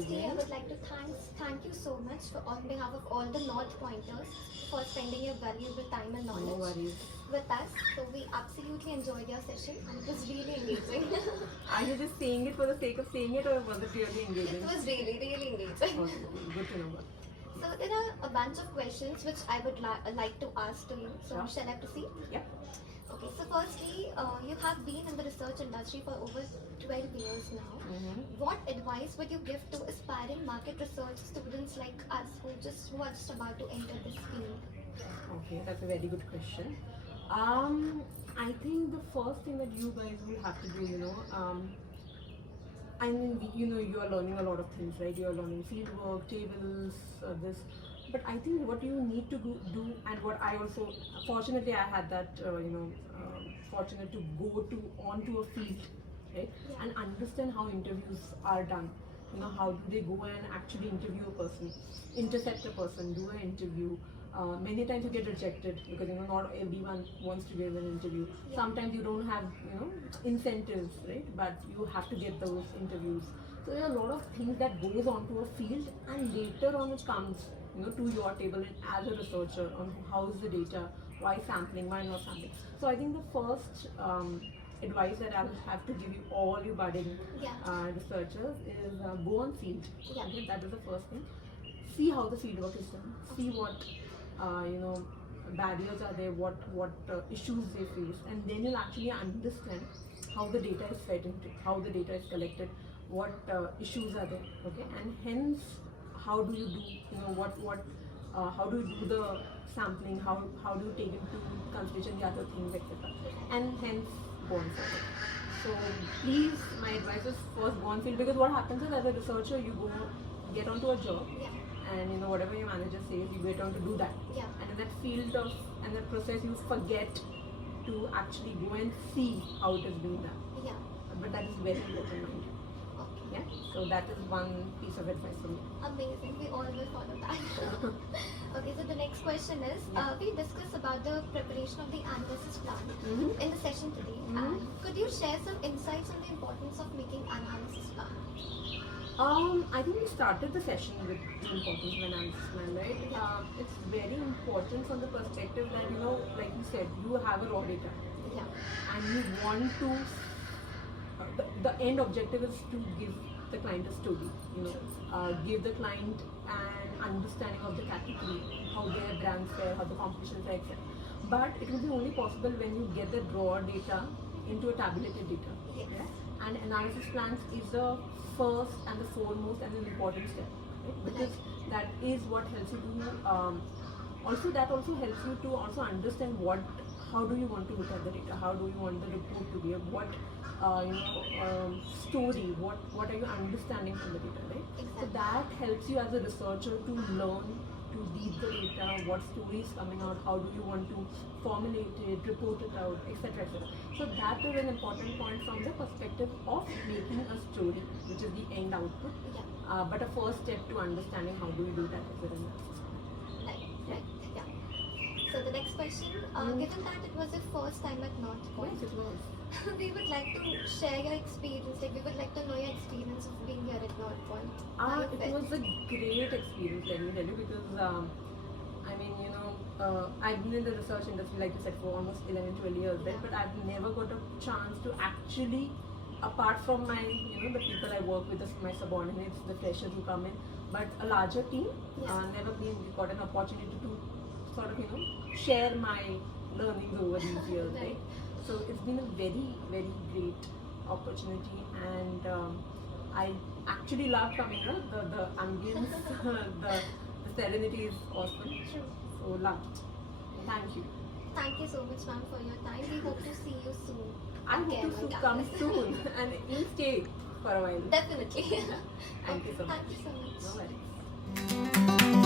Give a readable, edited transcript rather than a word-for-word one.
Firstly, I would like to thank you so much on behalf of all the North Pointers for spending your valuable time and No knowledge worries. with us. So we absolutely enjoyed your session and it was really engaging. Are you just saying it for the sake of saying it, or was it really engaging? It was really, really engaging. Okay, good to know. So there are a bunch of questions which I would like to ask to you. So Sure. shall I proceed? Yep. Okay, so firstly, you have been in the research industry for over 12 years now. What advice would you give to aspiring market research students like us who are just about to enter this field? Okay, that's a very good question. I think the first thing that you guys will have to do, I mean, you are learning a lot of things, right? You are learning fieldwork, tables, this. But I think what you need to do, and what I also, fortunately, I had that, fortunate to go onto a field, right? Yeah. And understand how interviews are done. How do they go and actually interview a person, intercept a person, do an interview. Many times you get rejected because not everyone wants to give an interview. Yeah. Sometimes you don't have incentives, right? But you have to get those interviews. So there are a lot of things that goes onto a field, and later on it comes to your table as a researcher on how is the data, why sampling, why not sampling. So I think the first advice that I will have to give you all you budding researchers is go on field. Yeah. Okay, that is the first thing. See how the fieldwork is done. See what barriers are there, what issues they face, and then you'll actually understand how the data is fed into, how the data is collected, what issues are there. Okay, and hence how do you do how do you do the sampling, how do you take into consideration the other things, etc. And hence go on field. So please, my advice is first go on field, because what happens is as a researcher you get onto a job, and whatever your manager says you get on to do that, and in that field and that process you forget to actually go and see how it is being done. But that is very important, mind you. Yeah, so that is one piece of advice for me. Amazing, we all will follow that. Okay, so the next question is, we discussed about the preparation of the analysis plan in the session today. And could you share some insights on the importance of making analysis plan? I think we started the session with the importance of analysis plan, right? It's very important from the perspective that, like you said, you have a raw data. And you want to, the end objective is to give the client a story, give the client an understanding of the category, how their brands fare, how the competition fares, etc. But it will be only possible when you get the raw data into a tabulated data. And analysis plans is the first and the foremost and the important step, right? Because that is what helps you to that also helps you to also understand how do you want to look at the data, how do you want the report to be, what story, what are you understanding from the data, right? So that helps you as a researcher to learn, to read the data, what story is coming out, how do you want to formulate it, report it out, etc. etc. So that is an important point from the perspective of making a story, which is the end output. But a first step to understanding how do you do that as an analysis. Right. So the next question, given that it was your first time at North Point, Yes, it was. we would like to share your experience, like we would like to know your experience of being here at North Point. It was a great experience, let me tell you, because I've been in the research industry, like you said, for almost 11, 12 years, right? But I've never got a chance to actually, apart from my, the people I work with, my subordinates, the freshers who come in, but a larger team, never got an opportunity to sort of, share my learnings over these years, right? So it's been a very, very great opportunity, and I actually love coming here. The ambience, the serenity is awesome. So loved. Thank you. Thank you so much, ma'am, for your time. We hope to see you soon. I hope to come soon and you'll stay for a while. Definitely. Thank you so much. Thank you so much. No worries.